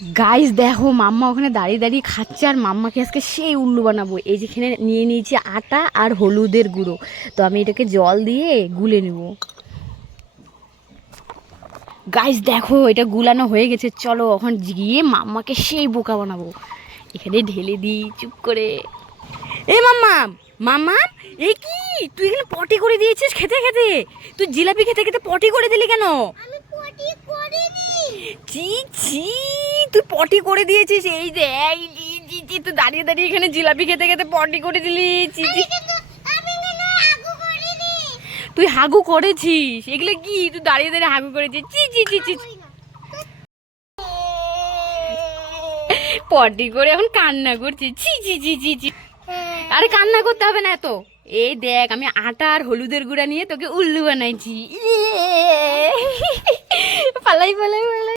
Guys দেখো মাম্মা ওখানে দাঁড়িয়ে দাঁড়িয়ে খাচ্ছে, আর মাম্মাকে আজকে সেই উল্লু বানাবো। এই যেখানে নিয়ে নিয়েছি আটা আর হলুদের গুঁড়ো, তো আমি এটাকে জল দিয়ে গুলে নেব। গাইস দেখো এটা গুলানো হয়ে গেছে, চলো এখন গিয়ে মাম্মাকে সেই বোকা বানাবো। এখানে ঢেলে দিই চুপ করে। এ মাম্মা, মাম্মা, এ কি তুই এখানে পটি করে দিয়েছিস খেতে খেতে? তুই জিলাপি খেতে খেতে পটি করে দিলি কেন? আমি পটি করিনি। ছি ছি, তুই পটি করে দিয়েছিস। এই যে এই জি জি জি, তুই দাঁড়িয়ে দাঁড়িয়ে এখানে জিলাপি খেতে খেতে পটি করে দিলি। ছি ছি, আমি কেন আগু করিনি? তুই হাগু করেছিস? এগুলো কি তুই দাঁড়িয়ে দাঁড়িয়ে হাগু করেছিস? ছি ছি ছি ছি, পটি করে এখন কান্না করছিস? ছি ছি ছি ছি ছি। আরে কান্না করতে হবে না এত। এই দেখ আমি আটা আর হলুদের গুঁড়া নিয়ে তোকে উল্লু বানাইছি। পালাই পালাই পালাই।